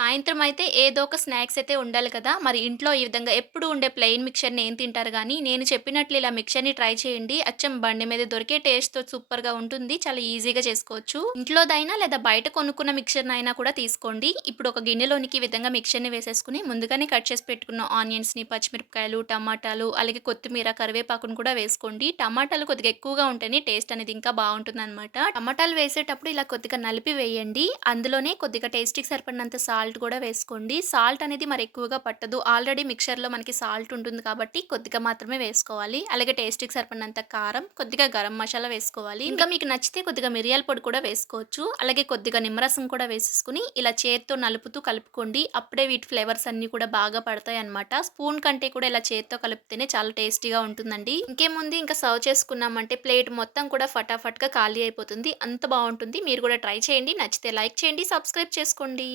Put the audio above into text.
సాయంత్రం అయితే ఏదో ఒక స్నాక్స్ అయితే ఉండాలి కదా! మరి ఇంట్లో ఈ విధంగా ఎప్పుడు ఉండే ప్లెయిన్ మిక్స్చర్‌ని ఏం తింటారు గానీ, నేను చెప్పినట్లు ఇలా మిక్స్చర్‌ని ట్రై చేయండి. అచ్చం బండి మీద దొరికే టేస్ట్‌తో సూపర్‌గా ఉంటుంది. చాలా ఈజీగా చేసుకోవచ్చు. ఇంట్లోదైనా లేదా బయట కొనుక్కున్న మిక్స్చర్‌నైనా కూడా తీసుకోండి. ఇప్పుడు ఒక గిన్నెలోనికి ఈ విధంగా మిక్స్చర్‌ని వేసేసుకొని, ముందుగానే కట్ చేసి పెట్టుకున్న ఆనియన్స్‌ని, పచ్చిమిరపకాయలు, టమాటాలు, అలాగే కొత్తిమీర, కరివేపాకును కూడా వేసుకోండి. టమాటాలు కొద్దిగా ఎక్కువగా ఉంటేనే టేస్ట్ అనేది ఇంకా బావుంటుందనమాట. టమాటాలు వేసేటప్పుడు ఇలా కొద్దిగా నలిపి వేయండి. అందులోనే కొద్దిగా టేస్ట్‌కి సరిపడినంత సాల్ట్ కూడా వేసుకోండి. సాల్ట్ అనేది మరి ఎక్కువగా పట్టదు. ఆల్రెడీ మిక్స్చర్‌లో మనకి సాల్ట్ ఉంటుంది కాబట్టి కొద్దిగా మాత్రమే వేసుకోవాలి. అలాగే టేస్ట్‌కి సరిపడినంత కారం, కొద్దిగా గరం మసాలా వేసుకోవాలి. ఇంకా మీకు నచ్చితే కొద్దిగా మిరియాల పొడి కూడా వేసుకోవచ్చు. అలాగే కొద్దిగా నిమ్మరసం కూడా వేసేసుకొని ఇలా చేత్తో నలుపుతూ కలుపుకోండి. అప్పుడే వీటి ఫ్లేవర్స్ అన్నీ కూడా బాగా పడతాయన్నమాట. స్పూన్ కంటే కూడా ఇలా చేత్తో కలిపితేనే చాలా టేస్టీగా ఉంటుందండి. ఇంకేముంది ఇంకా సర్వ్ చేసుకున్నామంటే ప్లేట్ మొత్తం కూడా ఫటాఫట్‌గా ఖాళీ అయిపోతుంది. అంత బావుంటుంది. మీరు కూడా ట్రై చేయండి. నచ్చితే లైక్ చేయండి. సబ్స్క్రైబ్ చేసుకోండి.